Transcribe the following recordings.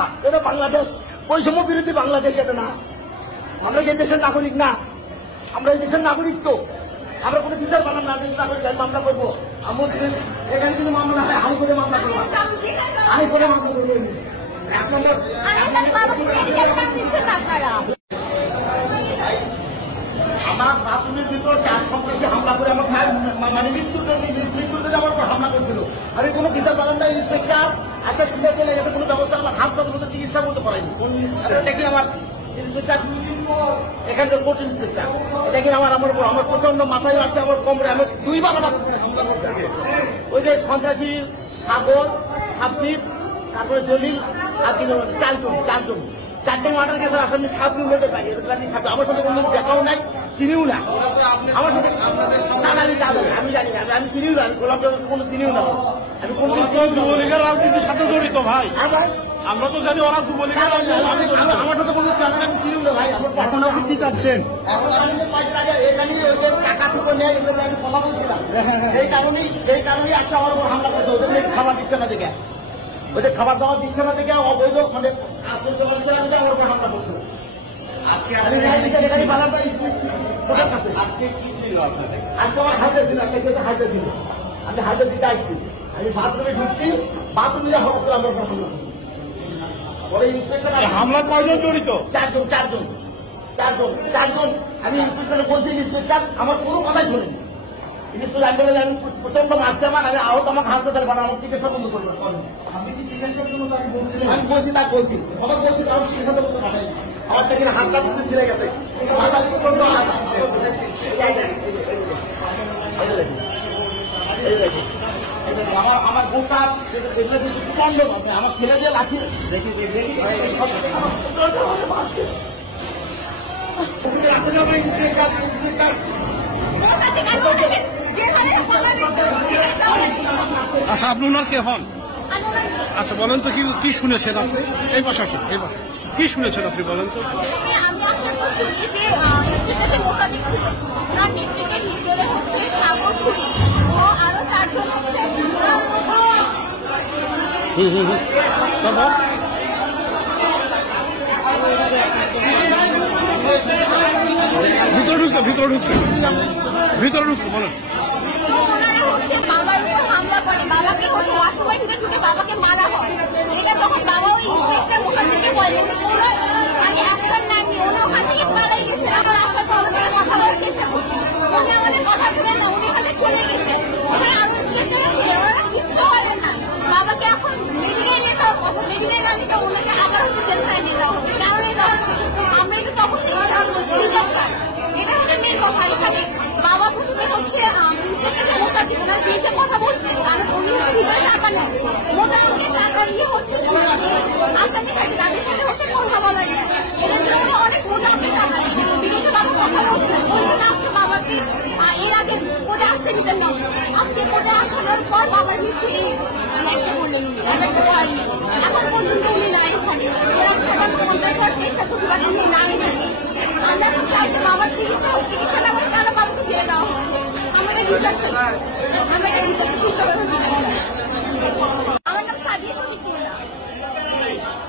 না, এটা বাংলাদেশ, বৈষম্য বিরোধী বাংলাদেশ এটা না। আমরা যে দেশের নাগরিক না, আমরা এই দেশের নাগরিক তো, আমরা কোনো বিচার পালাম না, দেশের নাগরিক মামলা করবো। এখানে যদি মামলা হয় আমি করে মামলা করবো, আমি করে মামলা করবো। আমার বাথরুমের ভিতর চার সন্ত্রাসী হামলা করে আমার মানে মৃত্যুর জন্য আমার উপর হামলা করছিল। আমি কোনো বিচার পালাম না, ইন্সপেক্টর আচ্ছা শুনে চলে গেছে, কোনো ব্যবস্থা আমার হাত পাতের মতো চিকিৎসার মতো করায়নি। দেখি আমার ইন্সপেক্টর এখানকার কোর্ট ইন্সপেক্টর দেখি আমার প্রচন্ড মাথায় আসছে, আমার কোমরে আমি দুইবার আমার ওই যে সন্ত্রাসী সাগর, হাবিব, তারপরে জলিল আর চারজন মার্ডার কেসের আসামি সাবরুল বলতে পারি। আমার সাথে কোনো দেখাও নাই, চিনিও না আমার সাথে। আমি জানি না, আমি চিনিও না, আমি গোলাপ কোনো চিনিও না। আমি কোন যুবলীগের রাজনীতির সাথে জড়িত ভাই, আমরা তো জানি ওরা যুবলীগের আমার সাথে কোনো চাকরি আমি চিনিও না ভাই। এখন আপনি কি চাচ্ছেন? এখন আমি এখানে টাকা টুকু নেই, এগুলো আমি কথা বলছিলাম। এই কারণেই আজকে আমার উপর হামলা করছে, ওদের খাবার দিচ্ছে না দেখে, ওদের খাবার দাবার দিচ্ছে না দেখে অবৈধ খন্ডে আমার উপর হামলা করছে। আজকে কি ছিল আপনাদের? আজকে আমার হাজার ছিল, হাজার ছিল, আমি হাজার দিতে আসছি। আমি বাথরুমে ঢুকছি, বাথরুমে যা হওয়া আমার উপর হামলা করছি। পরে ইন্সপেক্টর হামলা কয়জন জড়িত? চারজন। আমি ইন্সপেক্টর বলছি, ইন্সপেক্টর আমার কোনো কথাই শোনেনি। ইন্সপেক্টর আমি বলে আমি প্রচন্ড মারছে আমাকে, আমি আহত আমাকে হাসপাতালে বানা, আমার চিকিৎসা বন্ধ করবো। আপনি কি চিকিৎসার জন্য তাকে বলছিলেন? আমি বলছি না, বলছি আমার বলছি কারণ চিকিৎসা বন্ধ পাঠাই আমার থেকে হাতটা তুলে ছিঁড়ে গেছে, আমার বোনটা প্রচন্ড আমার ছেলে দিয়ে লাঠি আচ্ছা, আপনি ওনার কে হন? আচ্ছা বলেন তো কি শুনেছেন আপনি? এই পাশে আসুন, এই পাশে কি শুনেছেন আপনি বলেন তো? আমি আশা করছি যে ইন্সপেক্টর মোসাদ্দেক ছিল, ওনার নেতৃত্বে ভিতরে হচ্ছে সাগর খুনি ও আরো চারজন হচ্ছে। তারপর ভিতরে ঢুকছে বলেন। ওনারা হচ্ছে বাবার উপর হামলা করে, বাবাকে হচ্ছে ওয়াশরুমের ভিতরে ঢুকে বাবাকে মারা হয়। এটা যখন বাবা ওই ইন্সপেক্টর মোসাদ্দেককে বলে, আমি একবার নাম নিয়ে উনি ওখান থেকে পালাই গেছে। আমার আসার পর ওনারা কথা বলার চেষ্টা করছে, উনি আমাদের কথা শুনে না, উনি এখানে চলে গেছে। ওখানে আরো ইন্সপেক্টর ছিল, ওনারা কিচ্ছু বলেন না। বাবাকে এখন মেডিকেল নিয়ে যাওয়ার কথা, মেডিকেল না নিতে ওনাকে আবার হচ্ছে জেলখানায় নিয়ে যাওয়া হচ্ছে। কেন নিয়ে যাওয়া হচ্ছে? আমরা এটা তো অবশ্যই বিচার চাই, এটা হচ্ছে মেন কথা। এখানে বাবা প্রথমে হচ্ছে ইন্সপেক্টর যে মোসাদ্দেক ওনার বিরুদ্ধে কথা বলছিলেন, কারণ উনি ভিতরে টাকা নেন, মোটামুটি টাকা নিয়ে হচ্ছে আসামি থাকে, তাদের সাথে হচ্ছে কথা বলা যায়। এটার জন্য অনেক মোটামুটি টাকা নেন, বিরুদ্ধে বাবা কথা বলছেন। বলছেন আজকে বাবাকে এর আগে কোর্টে আসতে দিতেন না, আজকে কোর্টে আসানোর পর বাবার মৃত্যু একটা বললেন উনি, একটা হয়নি। এখন পর্যন্ত উনি নাই এখানে, ওরা সেটা কমপ্লেন করার চেষ্টা করছে, বাট উনি নাই এখানে। আমরা এখন চাই যে বাবার চিকিৎসাটা করে কেন বাবাকে ছেড়ে দেওয়া হচ্ছে? আমরা বিচার চাই, আমরা বিচার সুস্থভাবে বিচার চাই। আমার নাম সাদিয়া শফিক মোল্লা।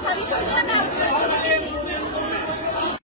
সাদিয়া শফিক মোল্লা।